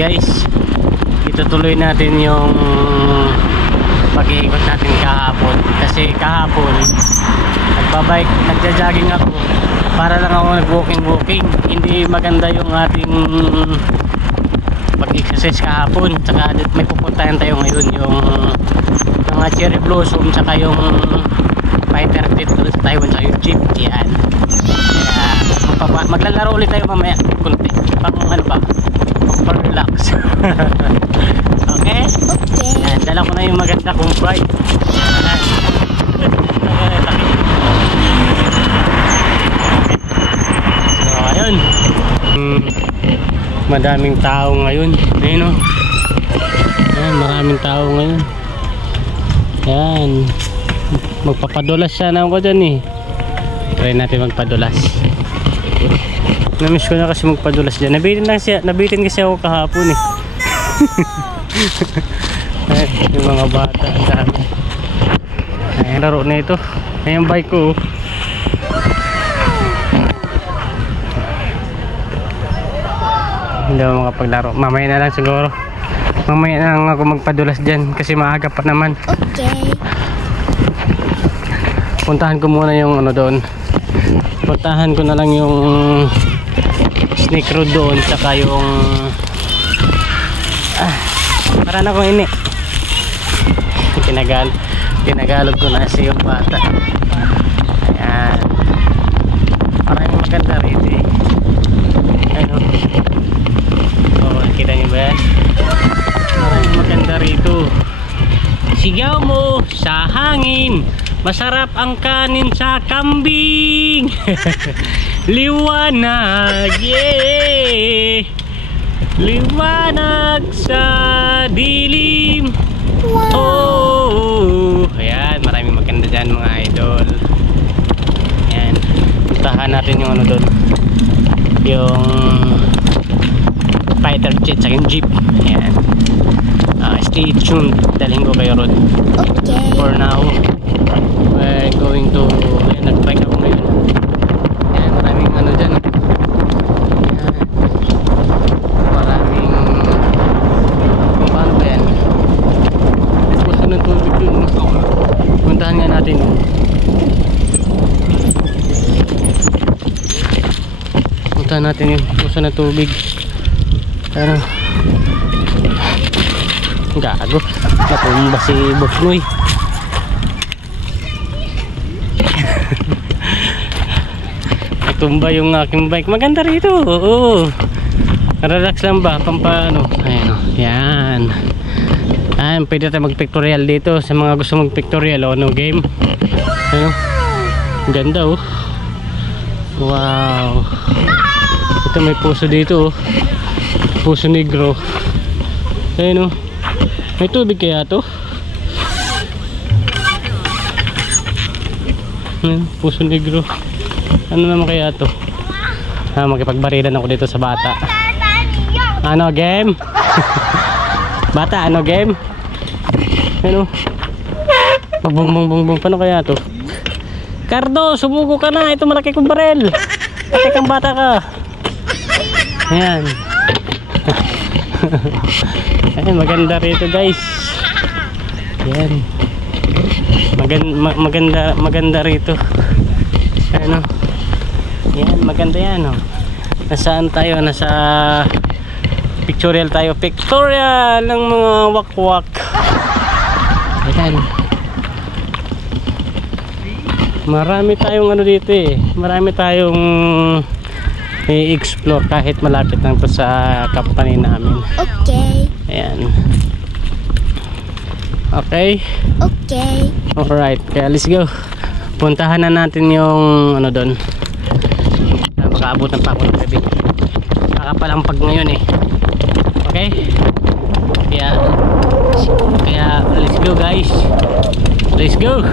guys, itutuloy natin yung pag-iikot natin kahapon. Kasi kahapon nagbabike, nagja-jogging ako. Para lang ako nag-walking. Hindi maganda yung ating pag-exercise kahapon. Tsaka may pupuntahan tayo ngayon, yung mga cherry blossom, tsaka yung fighter jet doon sa Taiwan, tsaka yung jeep. Yan. Kaya maglalaro ulit tayo mamaya kunti. Pang ano ba? Pang relax. Okay? Okay. Yan, dala ko na yung maganda kong bike. Yan. So ayun, madaming tao ngayon. Ayun o. Yan, maraming tao ngayon. Yan, magpapadulas sana ako dyan eh. Try natin magpadulas. Namiss ko na kasi magpadulas dyan. Nabitin kasi ako kahapon eh. Ay, yung mga bata ang dami. Ay, laro na ito. Ay, yung bike ko. Hindi ako makapaglaro. Mamaya na lang siguro. Mamaya na lang ako magpadulas dyan kasi maaga pa naman. Okay. Puntahan ko muna yung ano doon. Puntahan ko na lang yung Snake Road doon, tsaka yung para na akong ini. Tinagalog ko na siya yung bata. Ayan, maraming maganda rito eh. Ano, oh, kita nyo ba yan? Maraming maganda rito. Sigaw mo sa hangin, masarap ang kanin sa kambing. Liwanag, yeah. Liwanag sa dilim. Wow. Oh, ayan, maraming maganda dyan mga idol. Ayan, puntahan natin yung ano doon, yung fighter jet sa yung jeep. Ayan, stay tuned, dalhin ko kayo ron. Okay. For now, we're going to, ayan, nagbike ako ngayon. Ayan, maraming ano dyan. Ayan, maraming, kung paano ba yan, nagpuso ng tubig dun. Puntahan nga natin. Puntahan natin yung puso ng tubig. Ano, gago, natumba si Boss Noy. Natumba yung aking bike. Maganda rito, oo. Relax lang ba, pampaano. Ayan o, yan. Ayan, pwede tayo mag-pictorial dito sa mga gusto mag-pictorial o no game. Ayan o, ganda o. Wow. Ito may puso dito o, puso negro. Ayan o, may tubig kaya to? Puso negro. Ano naman kaya to? Magkipagbarilan ako dito sa bata. Ano game? Bata, ano game? Ano? Bung bung bung bung. Paano kaya to? Cardo, sumuko ka na. Ito malaki kong barel. Pati kang bata ka. Ayan. Ayan, maganda rito guys. Ayan, maganda rito. Ano, yan, maganda yan oh. Nasaan tayo? Nasa pictorial tayo. Pictorial ng mga wakwak. Ayan, marami tayong ano dito eh. Marami tayong i-explore kahit malapit lang to sa company namin. Okay. Ayan. Okay. Okay. Alright, kaya let's go. Puntahan na natin yung ano doon. Makaabutan pa ako ng gabi. Kakapalang pag ngayon eh. Okay. Kaya let's go guys. Let's go.